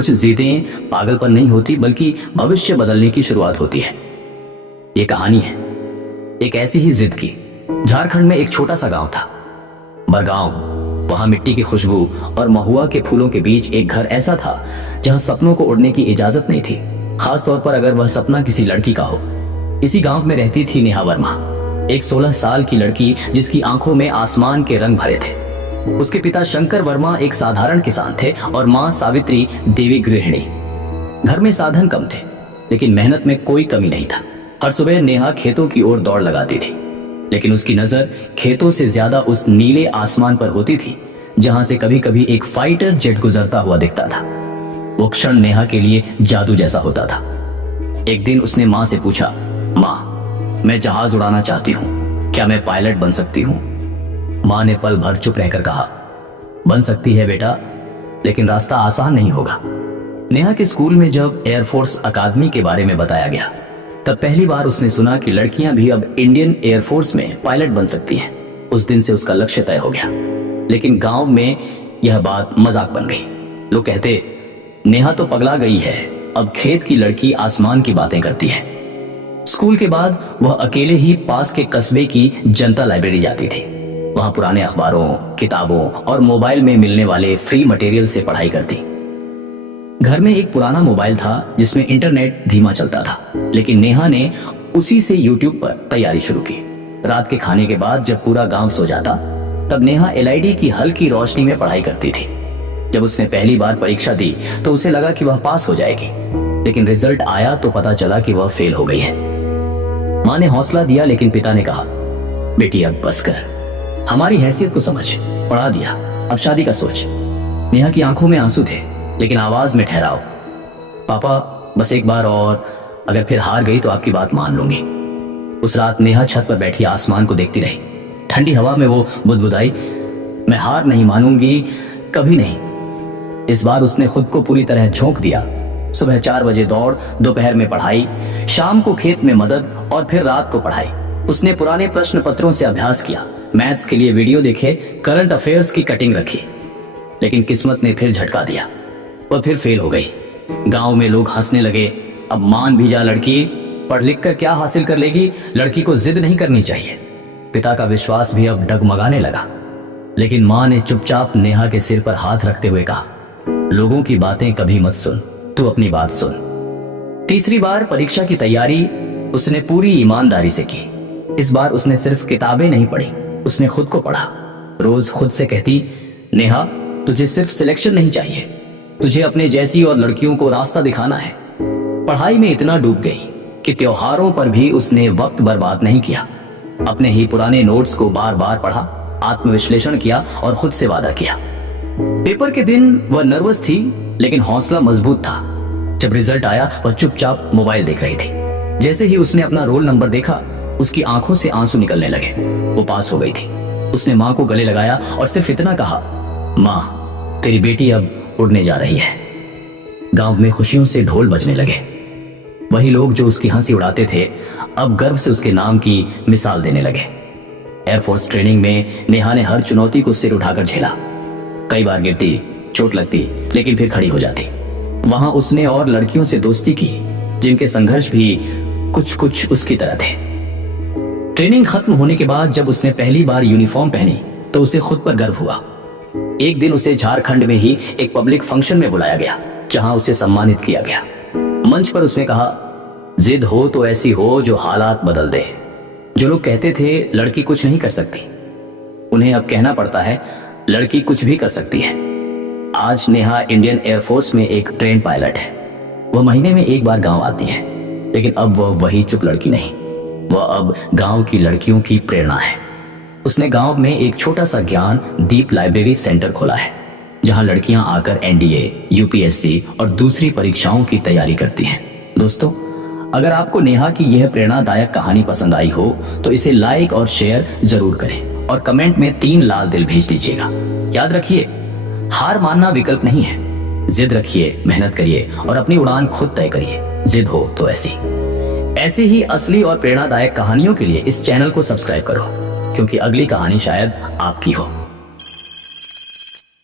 कुछ जिदें पागलपन नहीं होती बल्कि भविष्य बदलने की शुरुआत होती है। ये कहानी है एक ऐसी ही जिद की। झारखंड में एक छोटा सा गांव था, बरगांव। वहां मिट्टी की खुशबू और महुआ के फूलों के बीच एक घर ऐसा था जहां सपनों को उड़ने की इजाजत नहीं थी, खास तौर पर अगर वह सपना किसी लड़की का हो। इसी गांव में रहती थी नेहा वर्मा, एक 16 साल की लड़की जिसकी आंखों में आसमान के रंग भरे थे। उसके पिता शंकर वर्मा एक साधारण किसान थे और मां सावित्री देवी गृहिणी। घर में साधन कम थे लेकिन मेहनत में कोई कमी नहीं था। हर सुबह नेहा खेतों की ओर दौड़ लगाती थी, लेकिन उसकी नजर खेतों से ज्यादा उस नीले आसमान पर होती थी जहां से कभी कभी एक फाइटर जेट गुजरता हुआ दिखता था। वो क्षण नेहा के लिए जादू जैसा होता था। एक दिन उसने मां से पूछा, मां, मैं जहाज उड़ाना चाहती हूं, क्या मैं पायलट बन सकती हूं? मां ने पल भर चुप रहकर कहा, बन सकती है बेटा, लेकिन रास्ता आसान नहीं होगा। नेहा के स्कूल में जब एयरफोर्स अकादमी के बारे में बताया गया तब पहली बार उसने सुना कि लड़कियां भी अब इंडियन एयरफोर्स में पायलट बन सकती हैं। उस दिन से उसका लक्ष्य तय हो गया। लेकिन गांव में यह बात मजाक बन गई। लोग कहते, नेहा तो पगला गई है, अब खेत की लड़की आसमान की बातें करती है। स्कूल के बाद वह अकेले ही पास के कस्बे की जनता लाइब्रेरी जाती थी। वहां पुराने अखबारों, किताबों और मोबाइल में मिलने वाले फ्री मटेरियल से पढ़ाई करती। घर में एक पुराना मोबाइल था जिसमें इंटरनेट धीमा चलता था, लेकिन नेहा ने उसी से यूट्यूब पर तैयारी शुरू की। रात के खाने के बाद जब पूरा गांव सो जाता तब नेहा एलईडी की हल्की रोशनी में पढ़ाई करती थी। जब उसने पहली बार परीक्षा दी तो उसे लगा कि वह पास हो जाएगी, लेकिन रिजल्ट आया तो पता चला कि वह फेल हो गई है। मां ने हौसला दिया लेकिन पिता ने कहा, बेटी अब बस कर, हमारी हैसियत को समझ, पढ़ा दिया, अब शादी का सोच। नेहा की आंखों में आंसू थे लेकिन आवाज में ठहराव। पापा, बस एक बार और, अगर फिर हार गई तो आपकी बात मान लूंगी। उस रात नेहा छत पर बैठी आसमान को देखती रही। ठंडी हवा में वो बुदबुदाई, मैं हार नहीं मानूंगी, कभी नहीं। इस बार उसने खुद को पूरी तरह झोंक दिया। सुबह 4 बजे दौड़, दोपहर में पढ़ाई, शाम को खेत में मदद और फिर रात को पढ़ाई। उसने पुराने प्रश्न पत्रों से अभ्यास किया, मैथ्स के लिए वीडियो देखे, करंट अफेयर्स की कटिंग रखी। लेकिन किस्मत ने फिर झटका दिया, वह फिर फेल हो गई। गांव में लोग हंसने लगे, अब मान भी जा लड़की, पढ़ लिख कर क्या हासिल कर लेगी, लड़की को जिद नहीं करनी चाहिए। पिता का विश्वास भी अब डगमगाने लगा। लेकिन मां ने चुपचाप नेहा के सिर पर हाथ रखते हुए कहा, लोगों की बातें कभी मत सुन, तू अपनी बात सुन। तीसरी बार परीक्षा की तैयारी उसने पूरी ईमानदारी से की। इस बार उसने सिर्फ किताबें नहीं पढ़ी, उसने खुद को पढ़ा। रोज खुद से कहती, नेहा, तुझे सिर्फ सिलेक्शन नहीं चाहिए, तुझे अपने जैसी और लड़कियों को रास्ता दिखाना है। पढ़ाई में इतना डूब गई कि त्योहारों पर भी उसने वक्त बर्बाद नहीं किया। अपने ही पुराने नोट्स को बार बार पढ़ा, आत्मविश्लेषण किया और खुद से वादा किया। पेपर के दिन वह नर्वस थी लेकिन हौसला मजबूत था। जब रिजल्ट आया वह चुपचाप मोबाइल देख रही थी। जैसे ही उसने अपना रोल नंबर देखा उसकी आंखों से आंसू निकलने लगे। वो पास हो गई थी। उसने मां को गले लगाया और सिर्फ इतना कहा, मां, तेरी बेटी अब उड़ने जा रही है। गांव में खुशियों से ढोल बजने लगे। वही लोग जो उसकी हंसी उड़ाते थे अब गर्व से उसके नाम की मिसाल देने लगे। एयरफोर्स ट्रेनिंग में नेहा ने हर चुनौती को सिर उठाकर झेला। कई बार गिरती, चोट लगती, लेकिन फिर खड़ी हो जाती। वहां उसने और लड़कियों से दोस्ती की जिनके संघर्ष भी कुछ कुछ उसकी तरह थे। ट्रेनिंग खत्म होने के बाद जब उसने पहली बार यूनिफॉर्म पहनी तो उसे खुद पर गर्व हुआ। एक दिन उसे झारखंड में ही एक पब्लिक फंक्शन में बुलाया गया जहां उसे सम्मानित किया गया। मंच पर उसने कहा, जिद हो तो ऐसी हो जो हालात बदल दे। जो लोग कहते थे लड़की कुछ नहीं कर सकती, उन्हें अब कहना पड़ता है लड़की कुछ भी कर सकती है। आज नेहा इंडियन एयरफोर्स में एक ट्रेन पायलट है। वह महीने में एक बार गांव आती है, लेकिन अब वह वही चुप लड़की नहीं, वह अब गांव की लड़कियों की प्रेरणा है। उसने गांव में एक छोटा सा ज्ञान दीप लाइब्रेरी सेंटर खोला है जहां लड़कियां आकर एनडीए, यूपीएससी और दूसरी परीक्षाओं की तैयारी करती हैं। दोस्तों, अगर आपको नेहा की यह प्रेरणादायक कहानी पसंद आई हो तो इसे लाइक और शेयर जरूर करें और कमेंट में 3 लाल दिल भेज दीजिएगा। याद रखिए, हार मानना विकल्प नहीं है। जिद रखिए, मेहनत करिए और अपनी उड़ान खुद तय करिए। जिद हो तो ऐसी ही असली और प्रेरणादायक कहानियों के लिए इस चैनल को सब्सक्राइब करो, क्योंकि अगली कहानी शायद आपकी हो।